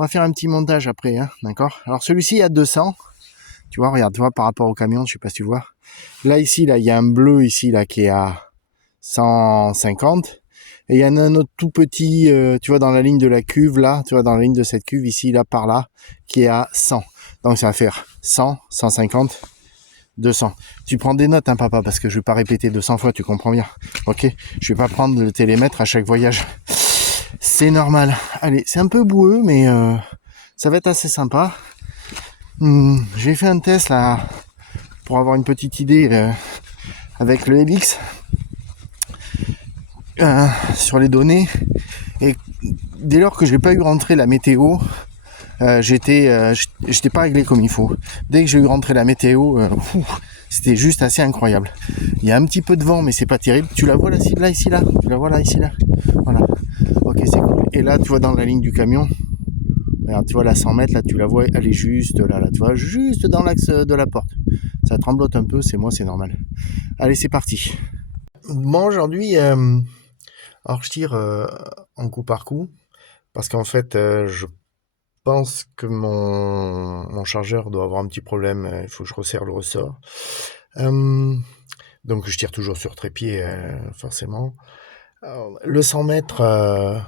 On va faire un petit montage après, hein, d'accord? Alors celui-ci il a 200. Tu vois, regarde, tu vois, par rapport au camion, je sais pas si tu vois. Là, ici, là, il y a un bleu ici, là, qui est à 150. Et il y en a un autre tout petit, tu vois, dans la ligne de la cuve, là, tu vois, dans la ligne de cette cuve, ici, là, par là, qui est à 100. Donc, ça va faire 100, 150, 200. Tu prends des notes, hein, papa, parce que je vais pas répéter 200 fois, tu comprends bien. Ok? Je vais pas prendre le télémètre à chaque voyage. C'est normal. Allez, c'est un peu boueux, mais ça va être assez sympa. J'ai fait un test, là, pour avoir une petite idée avec le Helix sur les données, et dès lors que j'ai pas eu rentré la météo, j'étais pas réglé comme il faut. Dès que j'ai eu rentré la météo, c'était juste assez incroyable. Il y a un petit peu de vent, mais c'est pas terrible. Tu la vois là, ici là, tu la vois là, ici là, voilà. Ok, c'est cool. Et là, tu vois, dans la ligne du camion, regarde, tu vois la 100 mètres là, tu la vois, elle est juste là, tu vois, juste dans l'axe de la porte. Ça tremblote un peu, c'est moi, c'est normal. Allez, c'est parti. Bon, aujourd'hui, alors je tire en coup par coup, parce qu'en fait, je pense que mon chargeur doit avoir un petit problème, il faut que je resserre le ressort. Donc je tire toujours sur trépied, forcément. Alors, le 100 mètres,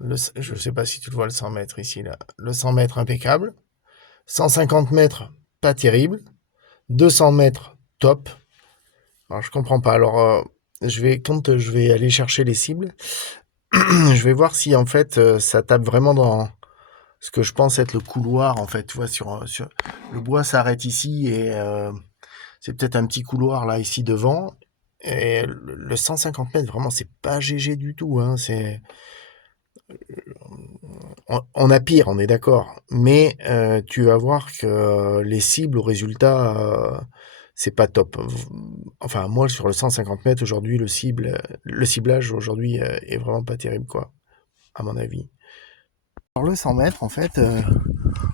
je sais pas si tu le vois, le 100 mètres ici, là. Le 100 mètres, impeccable. 150 mètres, pas terrible. 200 mètres, top. Alors je comprends pas. Alors, quand je vais aller chercher les cibles, je vais voir si en fait ça tape vraiment dans ce que je pense être le couloir, en fait. Tu vois, sur le bois s'arrête ici, et c'est peut-être un petit couloir là ici devant. Et le 150 mètres, vraiment, c'est pas GG du tout, hein. On a pire, on est d'accord. Mais tu vas voir que les cibles au résultat, c'est pas top. Enfin, moi, sur le 150 mètres aujourd'hui, le ciblage aujourd'hui est vraiment pas terrible, quoi, à mon avis. Alors le 100 mètres, en fait,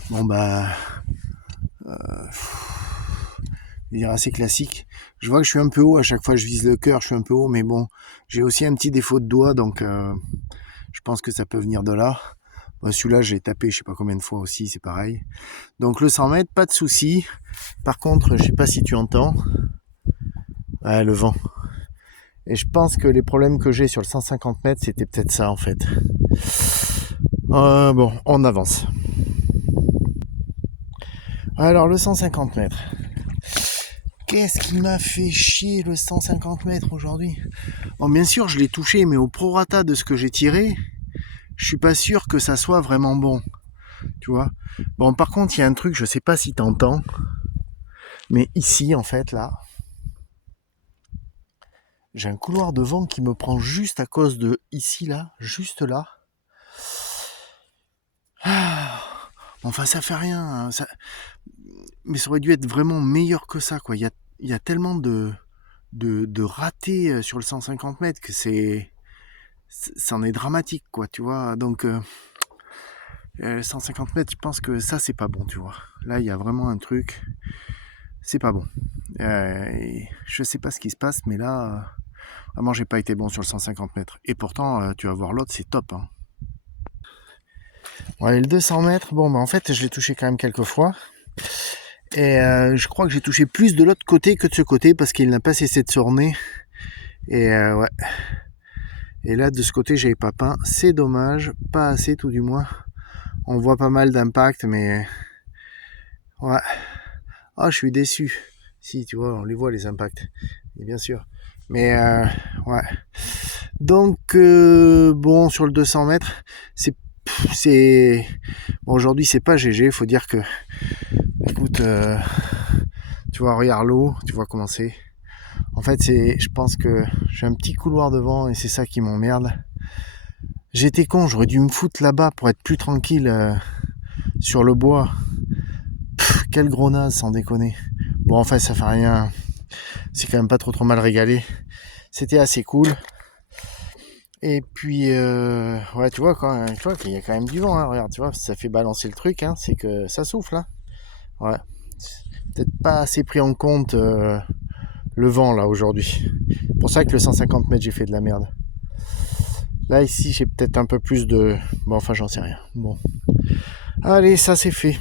bon bah, je veux dire, assez classique. Je vois que je suis un peu haut, à chaque fois que je vise le cœur, je suis un peu haut, mais bon, j'ai aussi un petit défaut de doigt, donc je pense que ça peut venir de là. Bon, celui-là, j'ai tapé je sais pas combien de fois aussi, c'est pareil. Donc le 100 mètres, pas de souci. Par contre, je sais pas si tu entends, le vent. Et je pense que les problèmes que j'ai sur le 150 mètres, c'était peut-être ça, en fait. Bon, on avance. Alors le 150 mètres. Qu'est-ce qui m'a fait chier le 150 mètres aujourd'hui? Bon, bien sûr, je l'ai touché, mais au prorata de ce que j'ai tiré, je suis pas sûr que ça soit vraiment bon. Tu vois? Bon, par contre, il y a un truc, je sais pas si t'entends, mais ici, en fait, là, j'ai un couloir de vent qui me prend juste à cause de ici, là, juste là. Enfin, ça fait rien, hein, mais ça aurait dû être vraiment meilleur que ça, quoi. Il y a tellement de ratés sur le 150 mètres que c'en est dramatique, quoi, tu vois. Donc, 150 mètres, je pense que ça, c'est pas bon, tu vois. Là, il y a vraiment un truc, c'est pas bon. Je sais pas ce qui se passe, mais là, vraiment, j'ai pas été bon sur le 150 mètres. Et pourtant, tu vas voir l'autre, c'est top, hein. Ouais, le 200 mètres, bon, bah, en fait, je l'ai touché quand même quelques fois. Et je crois que j'ai touché plus de l'autre côté que de ce côté, parce qu'il n'a pas cessé de s'orner. Et ouais. Et là, de ce côté, j'avais pas peint. C'est dommage, pas assez tout du moins. On voit pas mal d'impact, mais ouais. Ah, je suis déçu. Si, tu vois, on les voit les impacts, et bien sûr. Mais ouais. Donc bon, sur le 200 mètres, c'est bon, aujourd'hui c'est pas GG. Faut dire que, écoute, tu vois, regarde l'eau, tu vois comment c'est. En fait, je pense que j'ai un petit couloir devant et c'est ça qui m'emmerde. J'étais con, j'aurais dû me foutre là-bas pour être plus tranquille sur le bois. Quel gros naze, sans déconner. Bon, en fait, ça fait rien. C'est quand même pas trop mal régalé. C'était assez cool. Et puis, ouais, tu vois qu'il y a quand même du vent, hein. Regarde, tu vois, ça fait balancer le truc, hein, c'est que ça souffle, hein. Ouais. Peut-être pas assez pris en compte le vent, là, aujourd'hui. C'est pour ça que le 150 mètres, j'ai fait de la merde. Là, ici, j'ai peut-être un peu plus de... Bon, enfin, j'en sais rien. Bon. Allez, ça c'est fait.